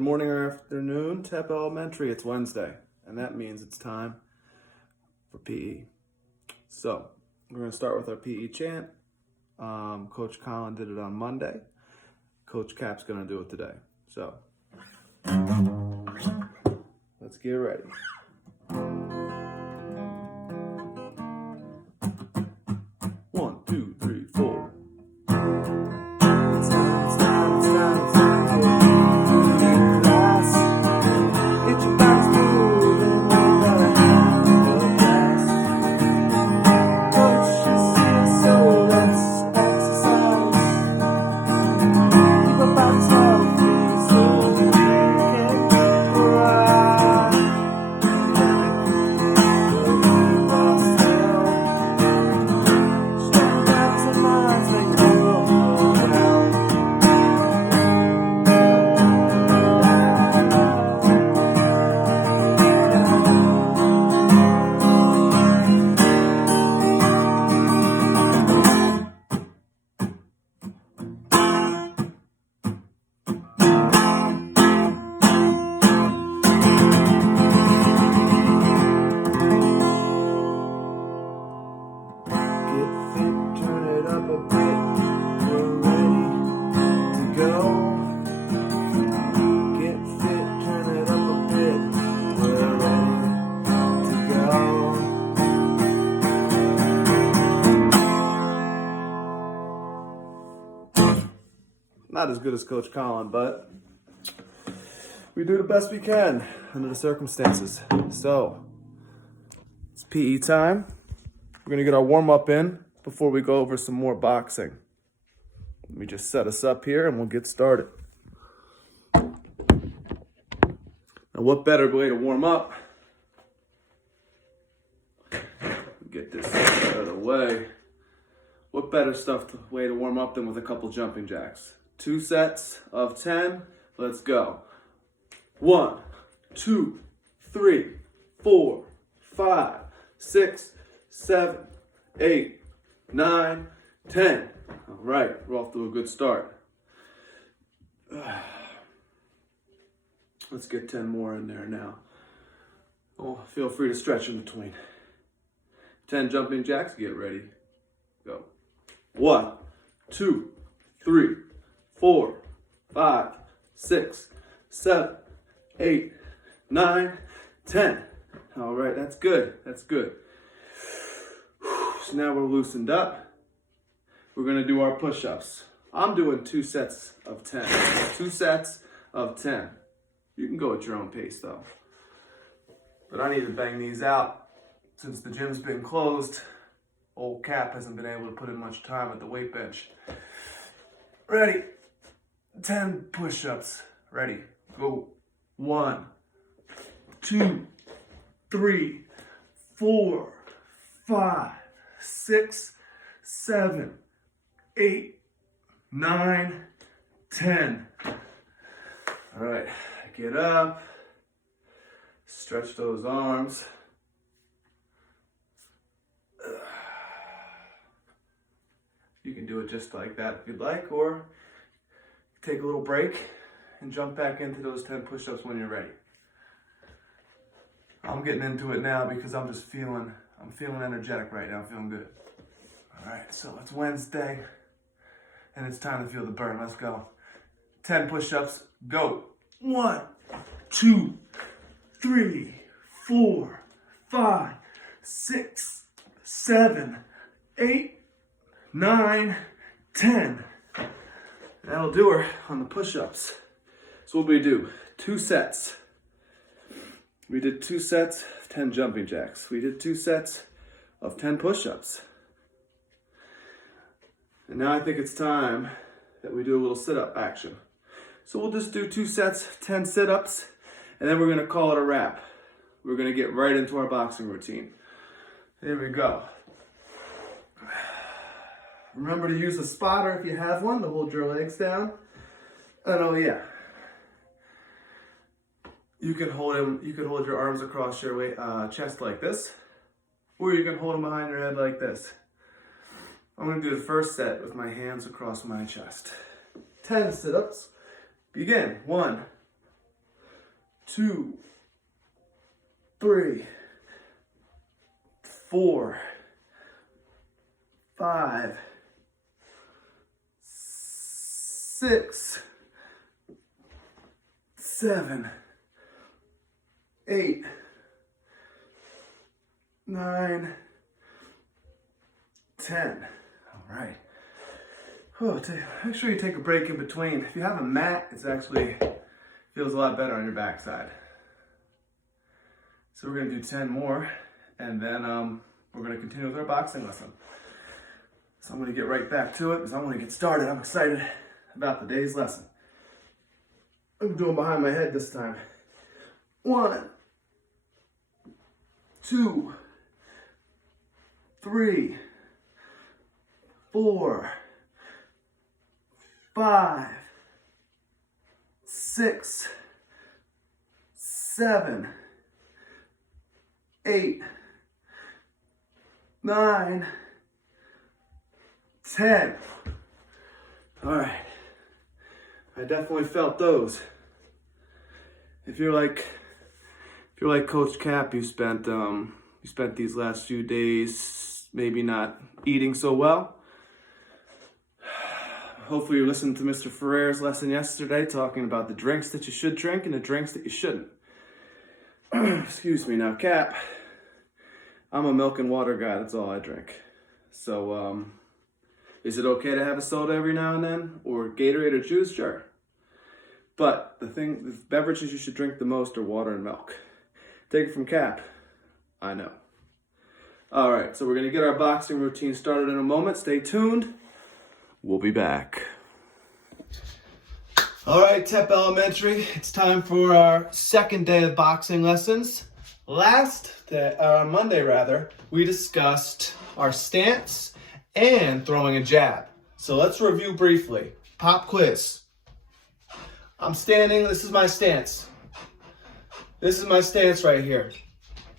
Good morning or afternoon, Tep Elementary. It's Wednesday, and that means it's time for PE. So, we're going to start with our PE chant. Coach Colin did it on Monday. Coach Cap's going to do it today. So, let's get ready. 1, 2, 3, 4. It's time, it's time, it's time, it's time. In class, get your bodies moving. We gotta have a blast. Coach is here, so let's exercise. Keep our bodies healthy so we can thrive. We'll keep us still. Strong bodies and minds make the world go round. Get fit, turn it up a bit. We're ready to go. Get fit, turn it up a bit. We're ready to go. Not as good as Coach Colin, but we do the best we can under the circumstances. So, it's PE time. We're going to get our warm-up in before we go over some more boxing. Let me just set us up here and we'll get started. Now, what better way to warm up? Get this out of the way. What better way to warm up than with a couple jumping jacks? 2 sets of 10. Let's go. 1, 2, 3, 4, 5, 6, 7, 8, 9, 10. All right, we're off to a good start. Let's get 10 more in there now. Oh, feel free to stretch in between. 10 jumping jacks, get ready. Go. 1, 2, 3, 4, 5, 6, 7, 8, 9, 10. All right, that's good. That's good. So now we're loosened up. We're gonna do our push-ups. I'm doing 2 sets of 10. 2 sets of 10. You can go at your own pace though. But I need to bang these out. Since the gym's been closed, old Cap hasn't been able to put in much time at the weight bench. Ready? 10 push-ups. Ready? Go. 1, 2, 3, 4, 5, 6, 7, 8, 9, 10. All right, get up, stretch those arms. You can do it just like that if you'd like, or take a little break and jump back into those 10 push-ups when you're ready. I'm getting into it now because I'm feeling energetic right now. I'm feeling good. All right, so it's Wednesday and it's time to feel the burn. Let's go. 10 push-ups, go. 1, 2, 3, 4, 5, 6, 7, 8, 9, 10. That'll do her on the push-ups. So what we do? 2 sets. We did 2 sets of 10 jumping jacks. We did 2 sets of 10 push-ups. And now I think it's time that we do a little sit-up action. So we'll just do 2 sets of 10 sit-ups, and then we're gonna call it a wrap. We're gonna get right into our boxing routine. Here we go. Remember to use a spotter if you have one to hold your legs down. And oh yeah, you can hold your arms across your chest like this, or you can hold them behind your head like this. I'm gonna do the first set with my hands across my chest. 10 sit-ups. Begin. 1, 2, 3, 4, 5, 6, 7, 8, 9, 10. All right. Make sure you take a break in between. If you have a mat, it's actually feels a lot better on your backside. So we're gonna do 10 more, and then we're gonna continue with our boxing lesson. So I'm gonna get right back to it because I want to get started. I'm excited about the day's lesson. I'm doing behind my head this time. 1, 2, 3, 4, 5, 6, 7, 8, 9, 10. All right. I definitely felt those. If you're like Coach Cap, you spent these last few days maybe not eating so well. Hopefully you listened to Mr. Ferrer's lesson yesterday talking about the drinks that you should drink and the drinks that you shouldn't. Excuse me. Now, Cap, I'm a milk and water guy. That's all I drink. So, is it okay to have a soda every now and then? Or Gatorade or juice? Sure. But the beverages you should drink the most are water and milk. Take it from Cap. I know. All right, so we're going to get our boxing routine started in a moment. Stay tuned. We'll be back. All right, Tep Elementary, it's time for our second day of boxing lessons. On Monday, we discussed our stance and throwing a jab. So let's review briefly. Pop quiz. I'm standing, this is my stance. This is my stance right here.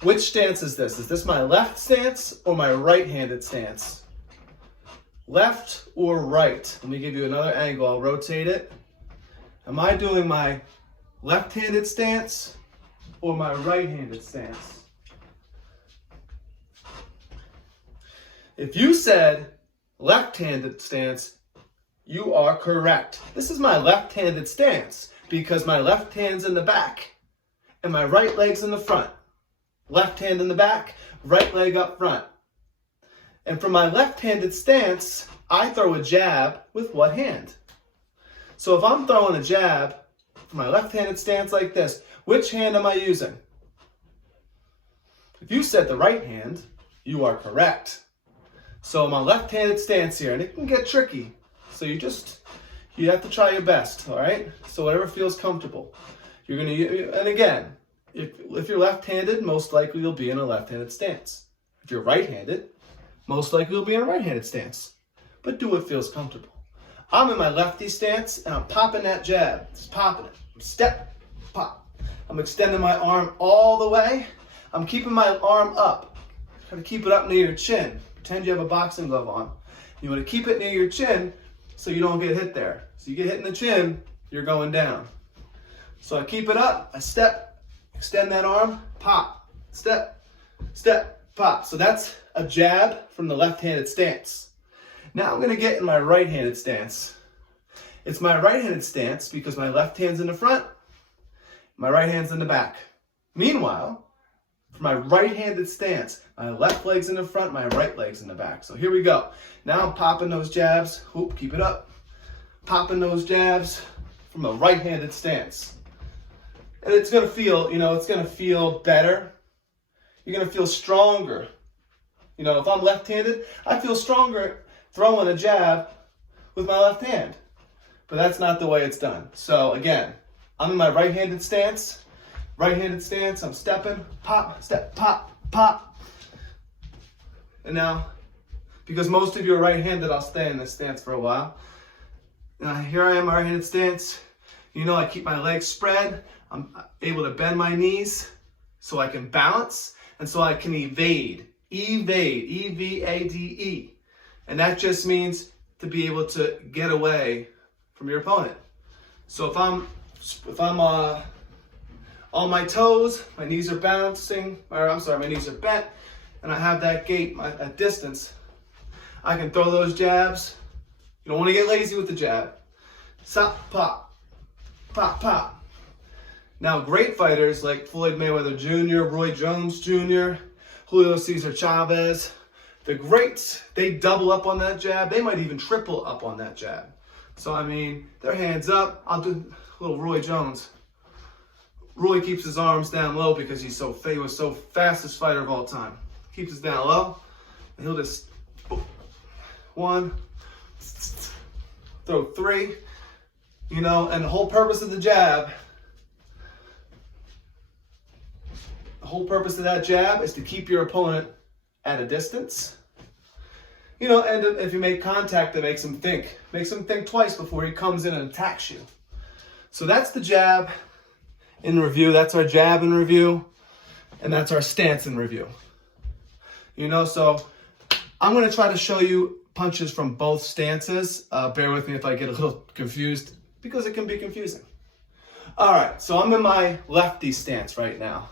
Which stance is this? Is this my left stance or my right-handed stance? Left or right? Let me give you another angle. I'll rotate it. Am I doing my left-handed stance or my right-handed stance? If you said left-handed stance, you are correct. This is my left-handed stance because my left hand's in the back and my right leg's in the front. Left hand in the back, right leg up front. And for my left-handed stance, I throw a jab with what hand? So if I'm throwing a jab for my left-handed stance like this, which hand am I using? If you said the right hand, you are correct. So my left-handed stance here, and it can get tricky. So you have to try your best, all right? So whatever feels comfortable. And again, if you're left-handed, most likely you'll be in a left-handed stance. If you're right-handed, most likely you'll be in a right-handed stance. But do what feels comfortable. I'm in my lefty stance, and I'm popping that jab. Just popping it. Step, pop. I'm extending my arm all the way. I'm keeping my arm up. Try to keep it up near your chin. Pretend you have a boxing glove on. You want to keep it near your chin so you don't get hit there. So you get hit in the chin, you're going down. So I keep it up, I step, extend that arm, pop, step, step, pop. So that's a jab from the left-handed stance. Now I'm going to get in my right-handed stance. It's my right-handed stance because my left hand's in the front, my right hand's in the back. Meanwhile, for my right-handed stance, my left leg's in the front, my right leg's in the back. So here we go. Now I'm popping those jabs. Oop, keep it up. Popping those jabs from a right-handed stance. And it's going to feel, it's going to feel better. You're going to feel stronger. If I'm left-handed, I feel stronger throwing a jab with my left hand. But that's not the way it's done. So again, I'm in my right-handed stance. Right-handed stance, I'm stepping, pop, step, pop, pop. And now, because most of you are right-handed, I'll stay in this stance for a while. Now here I am, my right-handed stance. I keep my legs spread. I'm able to bend my knees so I can balance and so I can evade. Evade, E-V-A-D-E. And that just means to be able to get away from your opponent. So if I'm on my toes, my knees are bouncing, or I'm sorry, my knees are bent, and I have that gait, that distance. I can throw those jabs. You don't want to get lazy with the jab. Stop, pop, pop, pop. Now, great fighters like Floyd Mayweather Jr., Roy Jones Jr., Julio Cesar Chavez, the greats, they double up on that jab. They might even triple up on that jab. So, I mean, their hands up. I'll do a little Roy Jones. Roy keeps his arms down low because he was so fastest fighter of all time. Keeps it down low, and he'll just one, throw three, you know, and the whole purpose of the jab, that jab is to keep your opponent at a distance, you know, and if you make contact, it makes him think twice before he comes in and attacks you. So that's the jab in review. That's our jab in review, and that's our stance in review. You know, so I'm going to try to show you punches from both stances. Bear with me if I get a little confused, because it can be confusing. All right, so I'm in my lefty stance right now.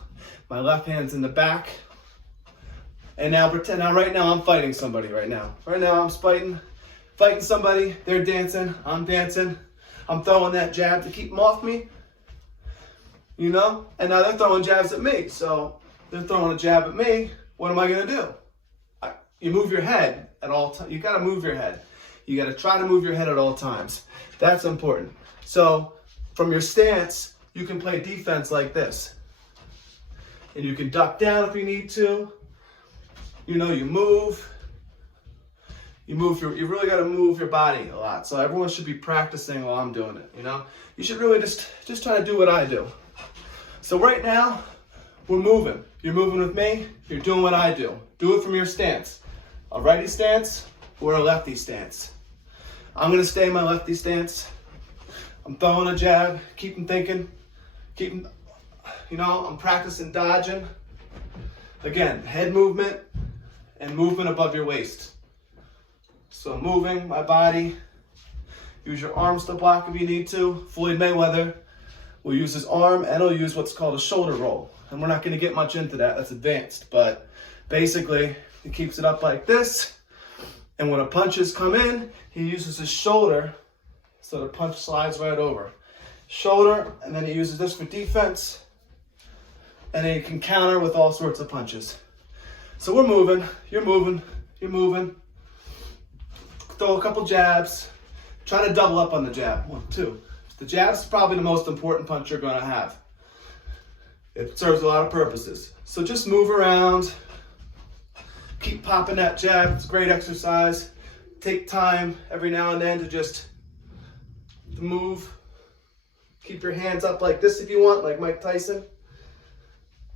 My left hand's in the back. And now right now I'm fighting somebody right now. Right now I'm fighting somebody. They're dancing, I'm dancing. I'm throwing that jab to keep them off me. You know? And now they're throwing jabs at me. So they're throwing a jab at me. What am I going to do? You move your head at all times. You got to move your head. You got to try to move your head at all times. That's important. So from your stance, you can play defense like this. And you can duck down if you need to. You know, you really got to move your body a lot. So everyone should be practicing while I'm doing it, you know? You should really just try to do what I do. So right now, we're moving. You're moving with me. You're doing what I do. Do it from your stance. A righty stance or a lefty stance. I'm going to stay in my lefty stance. I'm throwing a jab. Keep them thinking. You know, I'm practicing dodging. Again, head movement and movement above your waist. So I'm moving my body. Use your arms to block if you need to. Floyd Mayweather will use his arm, and he'll use what's called a shoulder roll. And we're not going to get much into that. That's advanced. But basically, he keeps it up like this. And when a punches come in, he uses his shoulder so the punch slides right over. Shoulder, and then he uses this for defense. And then he can counter with all sorts of punches. So we're moving. You're moving. You're moving. Throw a couple jabs. Try to double up on the jab. 1, 2. The jab's probably the most important punch you're going to have. It serves a lot of purposes. So just move around. Keep popping that jab. It's a great exercise. Take time every now and then to just move. Keep your hands up like this if you want, like Mike Tyson.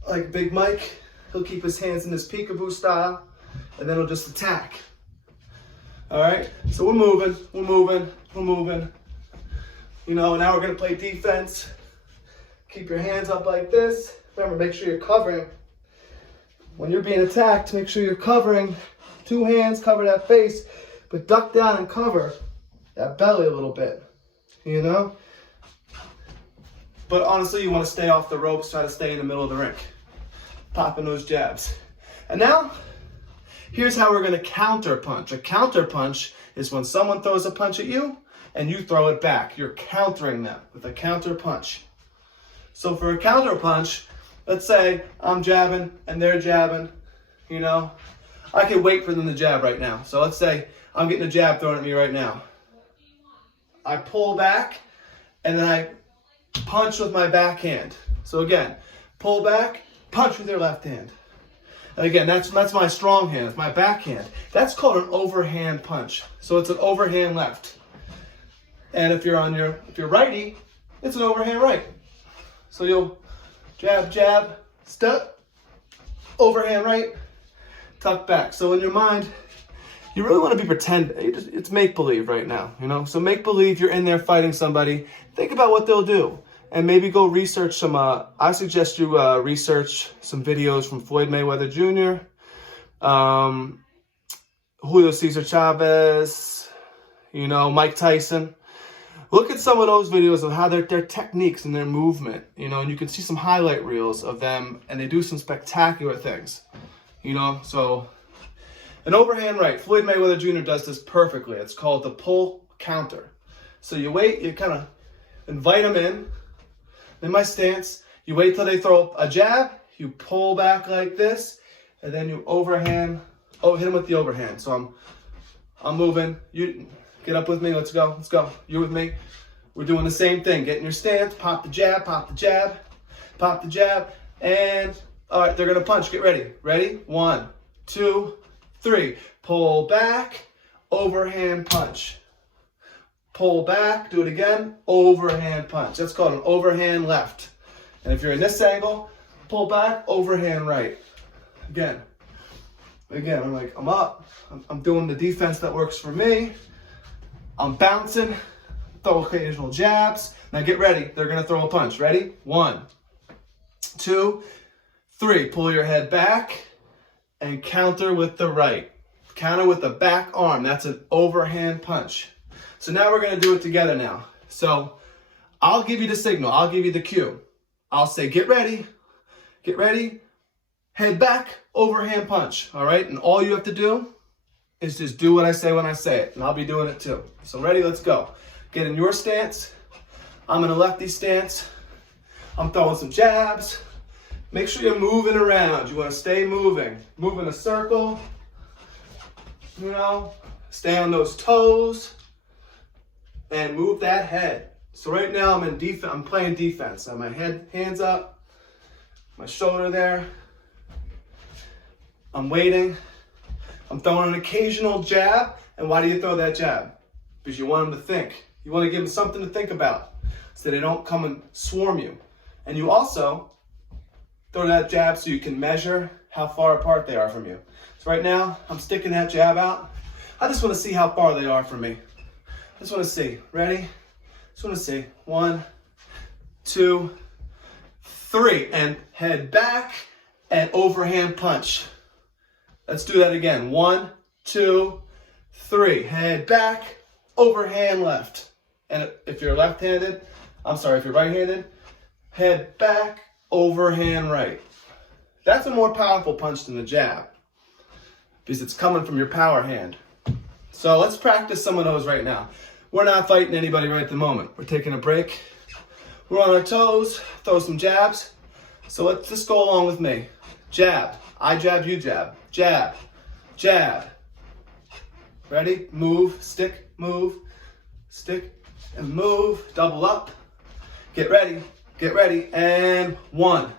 Like Big Mike. He'll keep his hands in this peekaboo style, and then he'll just attack. All right? So we're moving. You know, now we're going to play defense. Keep your hands up like this. Remember, make sure you're covering. When you're being attacked, make sure you're covering. 2 hands, cover that face, but duck down and cover that belly a little bit, you know? But honestly, you want to stay off the ropes, try to stay in the middle of the ring, popping those jabs. And now, here's how we're going to counter punch. A counter punch is when someone throws a punch at you and you throw it back. You're countering them with a counter punch. So for a counter punch, let's say I'm jabbing and they're jabbing, you know. I can wait for them to jab right now. So let's say I'm getting a jab thrown at me right now. I pull back and then I punch with my backhand. So again, pull back, punch with your left hand. And again, that's my strong hand, it's my backhand. That's called an overhand punch. So it's an overhand left. And if you're righty, it's an overhand right. So you'll jab, jab, step, overhand right, tuck back. So in your mind, you really want to be pretending. It's make-believe right now, you know? So make-believe you're in there fighting somebody. Think about what they'll do. And maybe go research some, I suggest you research some videos from Floyd Mayweather Jr., Julio Cesar Chavez, you know, Mike Tyson. Look at some of those videos of how their techniques and their movement, you know, and you can see some highlight reels of them, and they do some spectacular things, you know. So an overhand right, Floyd Mayweather Jr. does this perfectly. It's called the pull counter. So you wait, you kind of invite them in my stance, you wait till they throw a jab, you pull back like this, and then you overhand, hit them with the overhand. So I'm moving, you get up with me, let's go. You with me? We're doing the same thing. Get in your stance, pop the jab, pop the jab, pop the jab, and all right, they're gonna punch. Get ready. Ready? 1, 2, 3. Pull back, overhand punch. Pull back, do it again, overhand punch. That's called an overhand left. And if you're in this angle, pull back, overhand right. Again, I'm up. I'm doing the defense that works for me. I'm bouncing, throw occasional jabs. Now get ready, they're gonna throw a punch. Ready? 1, 2, 3. Pull your head back and counter with the right. Counter with the back arm, that's an overhand punch. So now we're gonna do it together now. So I'll give you the signal, I'll give you the cue. I'll say, get ready, head back, overhand punch, all right? And all you have to do is just do what I say when I say it, and I'll be doing it too. So ready, let's go. Get in your stance. I'm in a lefty stance. I'm throwing some jabs. Make sure you're moving around. You wanna stay moving. Move in a circle, you know, stay on those toes, and move that head. So right now I'm in defense, I'm playing defense. I have my hands up, my shoulder there. I'm waiting. I'm throwing an occasional jab. And why do you throw that jab? Because you want them to think. You want to give them something to think about so they don't come and swarm you. And you also throw that jab so you can measure how far apart they are from you. So right now, I'm sticking that jab out. I just want to see how far they are from me. I just want to see. Ready? Just want to see. 1, 2, 3. And head back and overhand punch. Let's do that again. 1, 2, 3. Head back, overhand left. And if you're left-handed, if you're right-handed, head back, overhand right. That's a more powerful punch than the jab because it's coming from your power hand. So let's practice some of those right now. We're not fighting anybody right at the moment. We're taking a break. We're on our toes, throw some jabs. So let's just go along with me. Jab, I jab, you jab. Jab, jab. Ready? Move, stick, and move. Double up. Get ready, and 1,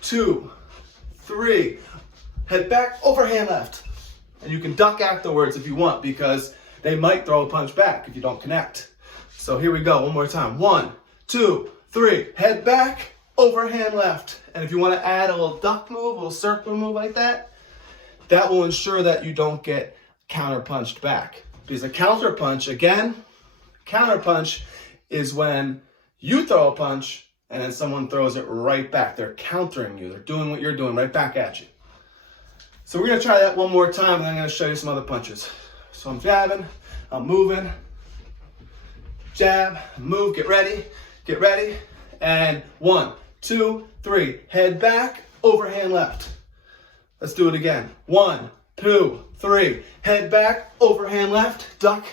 2, 3. Head back, overhand left. And you can duck afterwards if you want because they might throw a punch back if you don't connect. So here we go, one more time. 1, 2, 3. Head back, overhand left. And if you want to add a little duck move, a little circle move like that, that will ensure that you don't get counter punched back. Because a counter punch, again, counter punch is when you throw a punch and then someone throws it right back. They're countering you. They're doing what you're doing right back at you. So we're going to try that one more time, and then I'm going to show you some other punches. So I'm jabbing, I'm moving, jab, move, get ready, and 1, 2, 3. Head back, overhand left. Let's do it again. 1, 2, 3. Head back, overhand left, duck,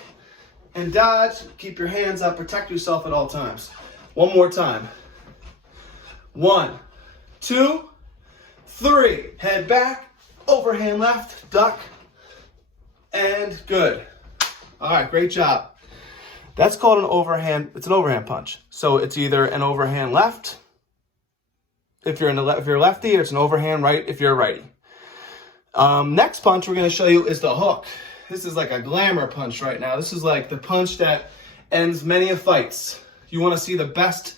and dodge. Keep your hands up, protect yourself at all times. One more time. 1, 2, 3. Head back, overhand left, duck, and good. All right, great job. That's called an overhand, it's an overhand punch. So it's either an overhand left, if you're lefty, or it's an overhand right if you're a righty. Next punch we're gonna show you is the hook. This is like a glamour punch right now. This is like the punch that ends many of fights. You wanna see the best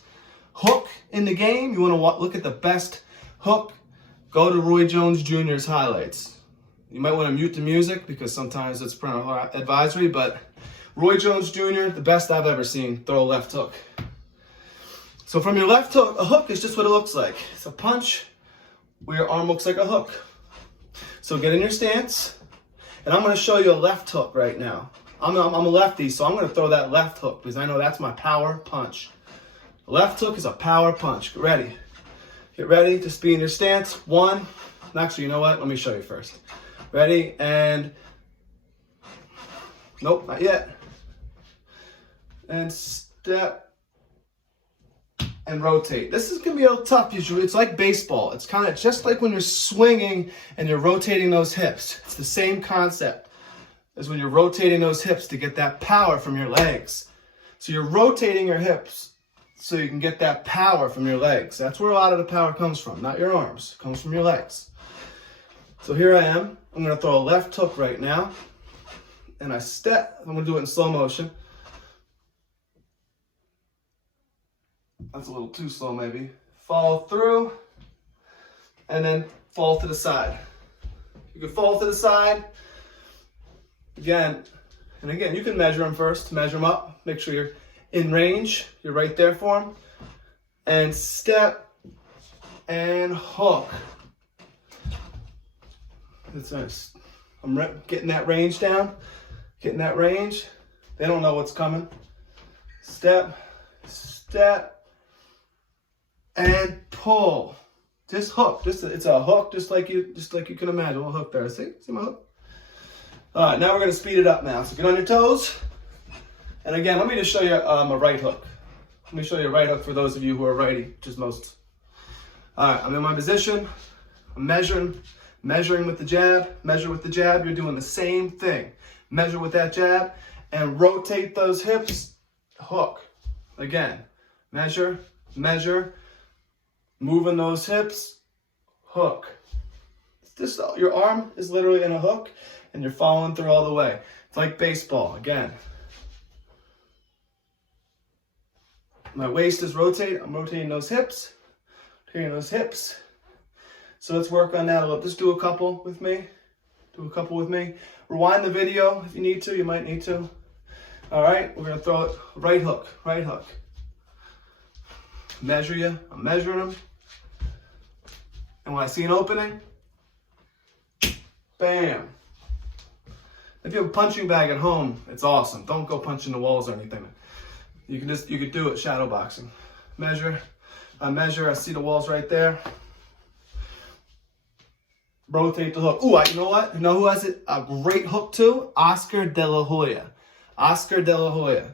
hook in the game? You wanna look at the best hook? Go to Roy Jones Jr.'s highlights. You might wanna mute the music because sometimes it's parental advisory, but Roy Jones Jr., the best I've ever seen, throw a left hook. So from your left hook, a hook is just what it looks like. It's a punch where your arm looks like a hook. So get in your stance, and I'm gonna show you a left hook right now. I'm a lefty, so I'm going to throw that left hook because I know that's my power punch. The left hook is a power punch. Get ready. Get ready. Just be in your stance. 1. Actually, you know what? Let me show you first. Ready? And nope, not yet. And step and rotate. This is going to be a little tough usually. It's like baseball. It's kind of just like when you're swinging and you're rotating those hips. It's the same concept as when you're rotating those hips to get that power from your legs. So you're rotating your hips so you can get that power from your legs. That's where a lot of the power comes from, not your arms. It comes from your legs. So here I am. I'm going to throw a left hook right now. And I step. I'm going to do it in slow motion. That's a little too slow maybe. Follow through. And then fall to the side. You can fall to the side. Again, and again, you can measure them first. Measure them up. Make sure you're in range. You're right there for them. And step and hook. That's nice. I'm getting that range down. Getting that range. They don't know what's coming. Step, step, and pull. Just hook. It's a hook, just like you can imagine. A hook there. See my hook? All right, now we're going to speed it up now. So get on your toes. And again, let me just show you a right hook. Let me show you a right hook for those of you who are righty, which is most. All right, I'm in my position. I'm measuring with the jab. Measure with the jab. You're doing the same thing. Measure with that jab and rotate those hips. Hook. Again, measure, measure. Moving those hips. Hook. This, your arm is literally in a hook and you're following through all the way. It's like baseball. Again. My waist is rotating. I'm rotating those hips. Rotating those hips. So let's work on that a little. Just do a couple with me. Do a couple with me. Rewind the video if you need to. You might need to. All right. We're going to throw it. Right hook. Right hook. Measure you. I'm measuring them. And when I see an opening, bam. If you have a punching bag at home, it's awesome. Don't go punching the walls or anything. You could do it shadow boxing. Measure. I measure. I see the walls right there. Rotate the hook. Ooh, you know what? You know who has a great hook too? Oscar De La Hoya. Oscar De La Hoya,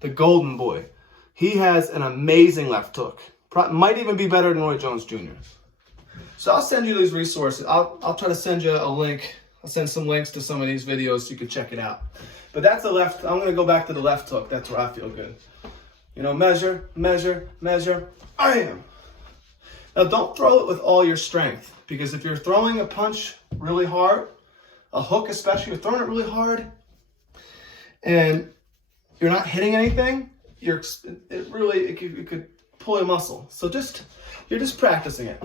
the golden boy. He has an amazing left hook. Might even be better than Roy Jones Jr. So I'll send you these resources. I'll try to send you a link. I'll send some links to some of these videos so you can check it out. But that's the left. I'm going to go back to the left hook. That's where I feel good. You know, measure, measure, measure. Bam! Now don't throw it with all your strength, because if you're throwing a punch really hard, a hook especially, you're throwing it really hard, and you're not hitting anything, it could pull a muscle. So you're just practicing it.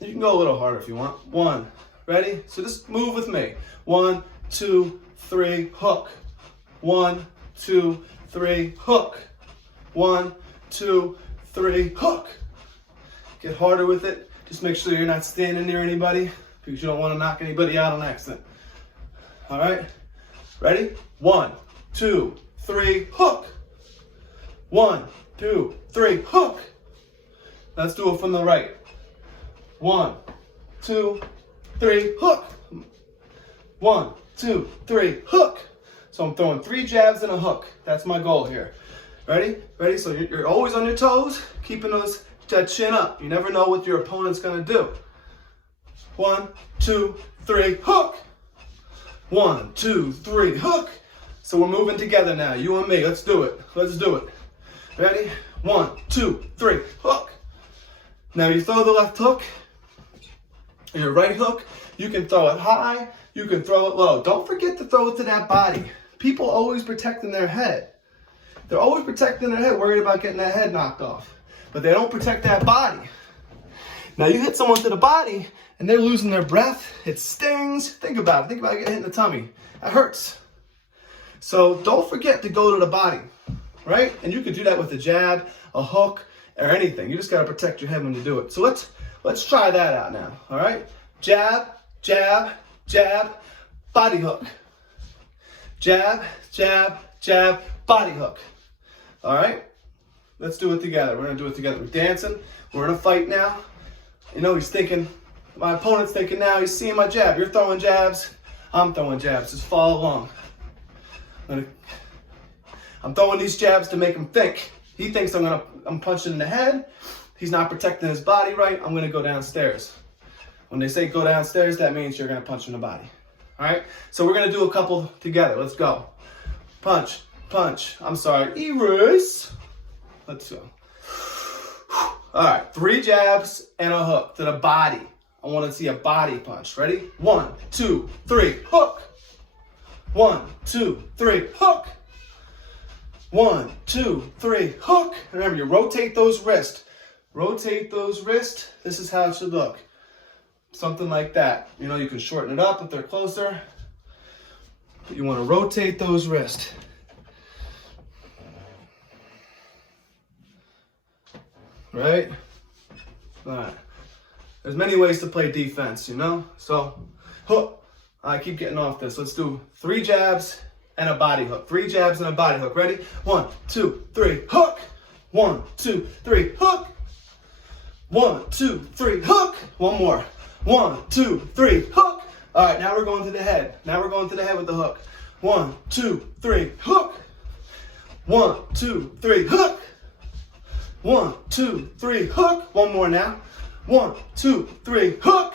You can go a little harder if you want. 1, ready? So just move with me. 1, 2, 3, hook. 1, 2, 3, hook. 1, 2, 3, hook. Get harder with it. Just make sure you're not standing near anybody because you don't want to knock anybody out on accident. All right? Ready? 1, 2, 3, hook. 1, 2, 3, hook. Let's do it from the right. 1, 2, 3, hook. 1, 2, 3, hook. So I'm throwing 3 jabs and a hook. That's my goal here. Ready? Ready? So you're always on your toes, keeping that chin up. You never know what your opponent's going to do. 1, 2, 3, hook. 1, 2, 3, hook. So we're moving together now, you and me. Let's do it. Let's do it. Ready? 1, 2, 3, hook. Now you throw the left hook, your right hook. You can throw it high. You can throw it low. Don't forget to throw it to that body. People always protecting their head. They're always protecting their head, worried about getting that head knocked off. But they don't protect that body. Now you hit someone to the body and they're losing their breath. It stings. Think about it. Think about getting hit in the tummy. That hurts. So don't forget to go to the body, right? And you can do that with a jab, a hook, or anything. You just got to protect your head when you do it. So let's try that out now, all right? Jab, jab, jab, body hook. Jab, jab, jab, body hook. All right? Let's do it together. We're going to do it together. We're dancing. We're in a fight now. You know, he's thinking, my opponent's thinking now, he's seeing my jab. You're throwing jabs. I'm throwing jabs. Just follow along. I'm throwing these jabs to make him think. He thinks I'm punching in the head. He's not protecting his body right. I'm going to go downstairs. When they say go downstairs, that means you're going to punch in the body. All right? So we're going to do a couple together. Let's go. Punch, punch. I'm sorry. Erase. Let's go. All right. 3 jabs and a hook to the body. I want to see a body punch. Ready? 1, 2, 3, hook. 1, 2, 3, hook. 1, 2, 3, hook. Remember, you rotate those wrists. Rotate those wrists. This is how it should look. Something like that. You know, you can shorten it up if they're closer. But you want to rotate those wrists. Right? All right. There's many ways to play defense, you know? So, hook. I keep getting off this. Let's do 3 jabs and a body hook. 3 jabs and a body hook. Ready? 1, 2, 3, hook. 1, 2, 3, hook. 1, 2, 3, hook. One more. 1, 2, 3, hook. All right, now we're going to the head. Now we're going to the head with the hook. 1, 2, 3, hook. 1, 2, 3, hook. 1, 2, 3, hook. One more now. 1, 2, 3, hook.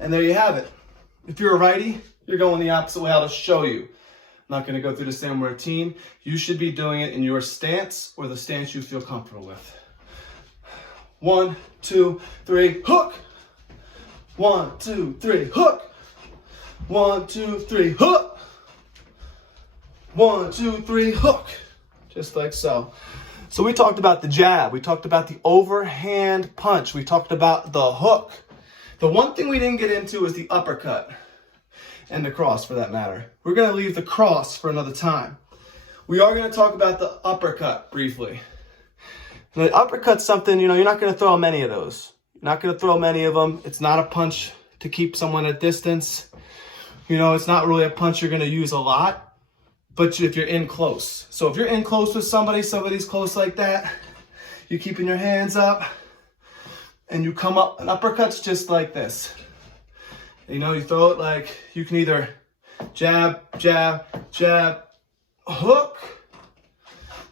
And there you have it. If you're a righty, you're going the opposite way. I'll just show you. I'm not going to go through the same routine. You should be doing it in your stance or the stance you feel comfortable with. 1, 2, 3, hook. 1, 2, 3, hook. 1, 2, 3, hook. 1, 2, 3, hook. Just like so. So we talked about the jab. We talked about the overhand punch. We talked about the hook. The one thing we didn't get into is the uppercut and the cross, for that matter. We're going to leave the cross for another time. We are going to talk about the uppercut briefly. The uppercut's something, you know, you're not going to throw many of those. You're not going to throw many of them. It's not a punch to keep someone at distance. You know, it's not really a punch you're going to use a lot, but if you're in close. So if you're in close with somebody, somebody's close like that, you're keeping your hands up, and you come up, an uppercut's just like this. You know, you throw it like, you can either jab, jab, jab, hook.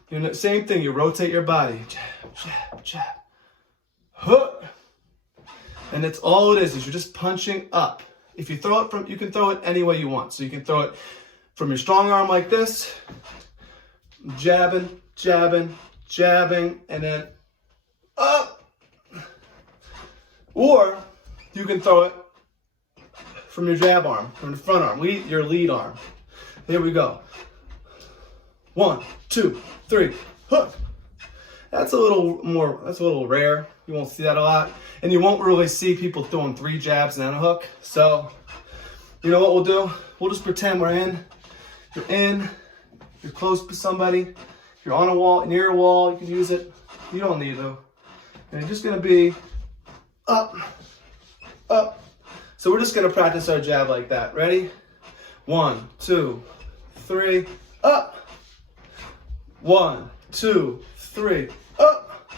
You know, same thing, you rotate your body. Jab, jab, jab, hook. And that's all it is you're just punching up. If you throw it from, you can throw it any way you want. So you can throw it from your strong arm like this, jabbing, jabbing, jabbing, and then up. Or you can throw it from your jab arm, from the front arm, your lead arm. Here we go. 1, 2, 3, hook. That's a little rare. You won't see that a lot. And you won't really see people throwing 3 jabs and then a hook. So, you know what we'll do? We'll just pretend we're in. You're in, you're close to somebody, you're on a wall, near a wall, you can use it. You don't need to. And you're just gonna be up, up. So we're just gonna practice our jab like that. Ready? 1, 2, 3, up. 1, 2, 3, up.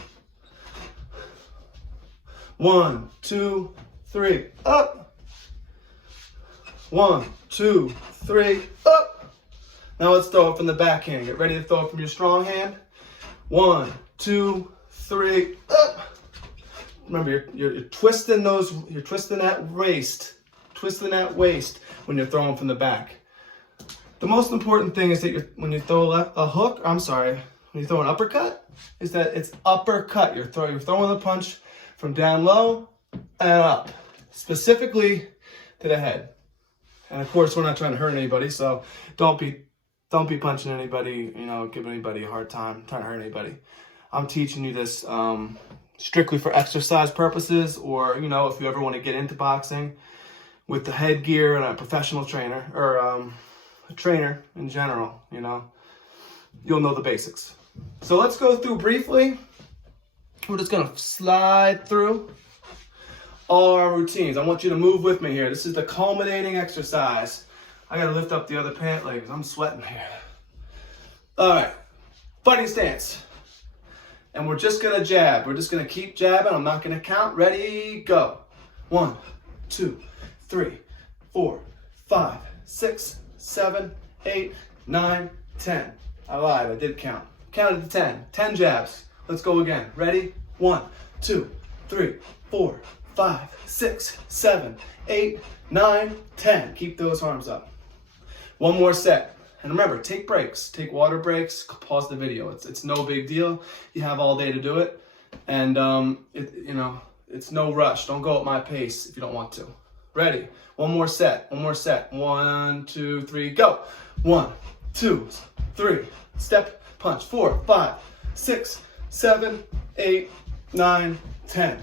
1, 2, 3, up. 1, 2, 3, up. Now let's throw it from the backhand. Get ready to throw it from your strong hand. 1, 2, 3, up. Remember, you're twisting those. You're twisting that waist, when you're throwing from the back. The most important thing is that when you throw when you throw an uppercut, is that it's uppercut. You're throwing the punch from down low and up, specifically to the head. And of course, we're not trying to hurt anybody, so don't be punching anybody, you know, giving anybody a hard time, trying to hurt anybody. I'm teaching you this strictly for exercise purposes, or, you know, if you ever want to get into boxing with the headgear and a professional trainer, or a trainer in general, you know, you'll know the basics. So let's go through briefly. We're just going to slide through all our routines. I want you to move with me here. This is the culminating exercise I gotta lift up the other pant leg because I'm sweating here. All right, fighting stance. And we're just gonna jab. We're just gonna keep jabbing. I'm not gonna count. Ready, go. 1, 2, 3, 4, 5, 6, 7, 8, 9, 10. I lied, I did count. Counted to 10. 10 jabs. Let's go again. Ready? 1, 2, 3, 4, 5, 6, 7, 8, 9, 10. Keep those arms up. One more set. And remember, take breaks. Take water breaks. Pause the video. It's no big deal. You have all day to do it. And, it's no rush. Don't go at my pace if you don't want to. Ready? One more set. One more set. 1, 2, 3, go. 1, 2, 3. Step, punch. 4, 5, 6, 7, 8, 9, 10.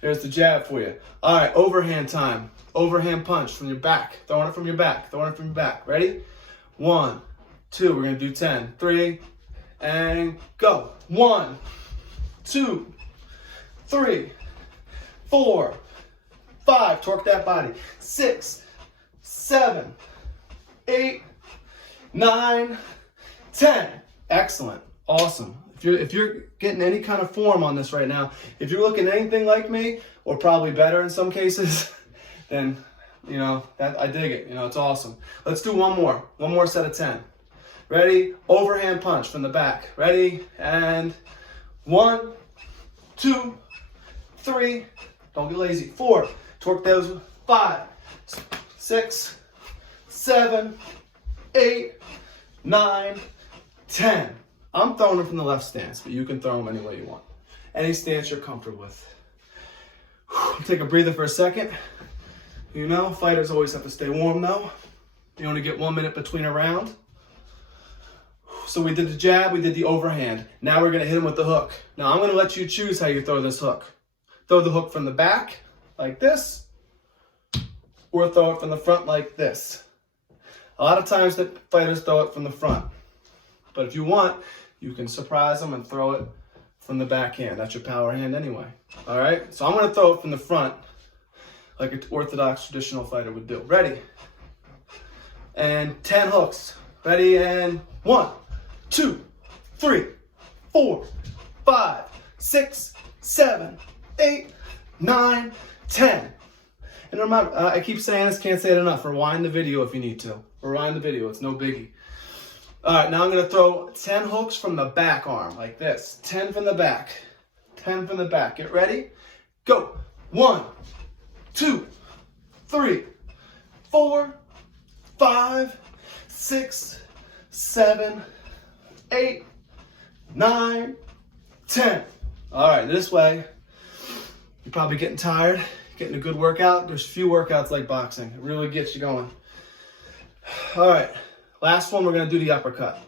There's the jab for you. All right, overhand time. Overhand punch from your back. Throwing it from your back. Throwing it from your back. Ready? 1, 2. We're going to do 10. 3, and go. 1, 2, 3, 4, 5. Torque that body. 6, 7, 8, 9, 10. Excellent. Awesome. If you're getting any kind of form on this right now, if you're looking anything like me, or probably better in some cases, then, that I dig it. It's awesome. Let's do one more. One more set of 10. Ready? Overhand punch from the back. Ready? And 1, 2, 3. Don't get lazy. 4. Torque those. 5, 6, 7, 8, 9, 10. I'm throwing them from the left stance, but you can throw them any way you want. Any stance you're comfortable with. Take a breather for a second. Fighters always have to stay warm though. You only get 1 minute between a round. So we did the jab, we did the overhand. Now we're gonna hit him with the hook. Now I'm gonna let you choose how you throw this hook. Throw the hook from the back, like this, or throw it from the front like this. A lot of times the fighters throw it from the front. But if you want, you can surprise them and throw it from the backhand. That's your power hand anyway. All right? So I'm going to throw it from the front like an orthodox traditional fighter would do. Ready? And 10 hooks. Ready? And 1, 2, 3, 4, 5, 6, 7, 8, 9, 10. And remember, I keep saying this, can't say it enough. Rewind the video if you need to. Rewind the video. It's no biggie. All right, now I'm going to throw 10 hooks from the back arm, like this. 10 from the back. 10 from the back. Get ready? Go. 1, 2, 3, 4, 5, 6, 7, 8, 9, 10. All right, this way, you're probably getting tired, getting a good workout. There's few workouts like boxing. It really gets you going. All right. Last one, we're going to do the uppercut.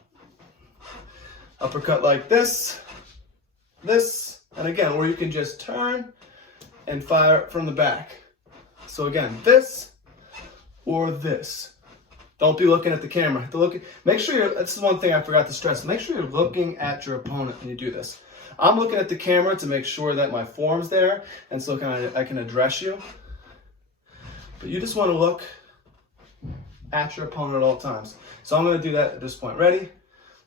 Uppercut like this, and again, where you can just turn and fire it from the back. So again, this or this. Don't be looking at the camera. Make sure this is one thing I forgot to stress. Make sure you're looking at your opponent when you do this. I'm looking at the camera to make sure that my form's there, and so I can address you. But you just want to look at your opponent at all times. So I'm going to do that at this point. Ready?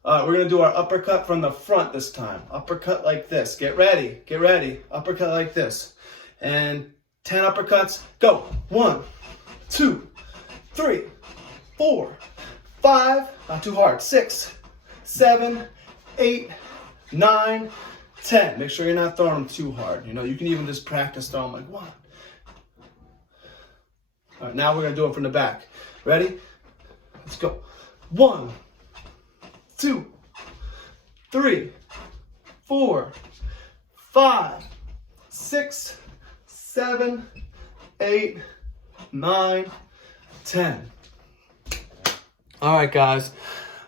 We're going to do our uppercut from the front this time. Uppercut like this. Get ready. Get ready. Uppercut like this. And 10 uppercuts. Go. 1, 2, 3, 4, 5. Not too hard. 6, 7, 8, 9, 10. Make sure you're not throwing them too hard. You can even just practice throwing like 1. All right, now we're going to do it from the back. Ready? Let's go. 1, 2, 3, 4, 5, 6, 7, 8, 9, 10. All right, guys.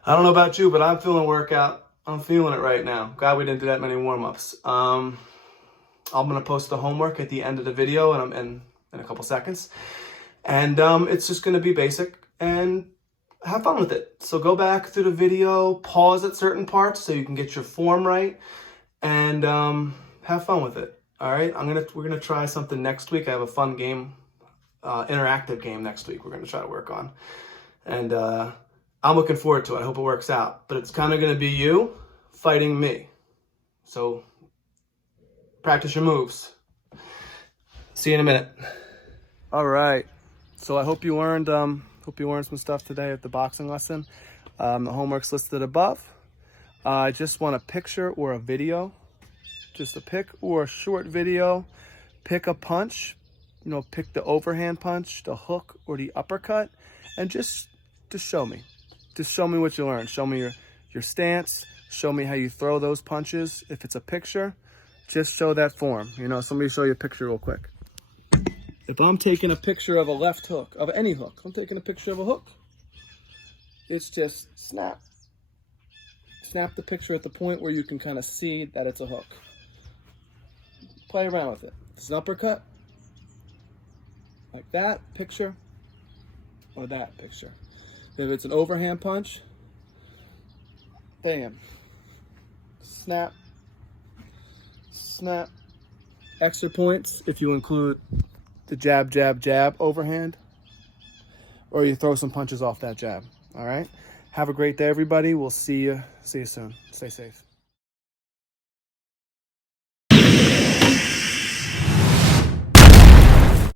I don't know about you, but I'm feeling workout. I'm feeling it right now. Glad we didn't do that many warm-ups. I'm going to post the homework at the end of the video in a couple seconds. And it's just going to be basic and have fun with it. So go back through the video, pause at certain parts so you can get your form right, and have fun with it. All right, we're gonna try something next week. I have a fun game, interactive game next week. We're gonna try to work on. And I'm looking forward to it. I hope it works out. But it's kind of going to be you fighting me. So practice your moves. See you in a minute. All right. So I hope you learned some stuff today at the boxing lesson. The homework's listed above. I just want a picture or a video, just a pic or a short video. Pick a punch, pick the overhand punch, the hook, or the uppercut, and just show me. Just show me what you learned. Show me your stance. Show me how you throw those punches. If it's a picture, just show that form. Somebody show you a picture real quick. If I'm taking a picture of a left hook, of any hook, I'm taking a picture of a hook. It's just snap. Snap the picture at the point where you can kind of see that it's a hook. Play around with it. It's an uppercut, like that picture, or that picture. If it's an overhand punch, bam, snap, snap. Extra points if you include the jab, jab, jab overhand, or you throw some punches off that jab. All right. Have a great day, everybody. We'll see you soon. Stay safe.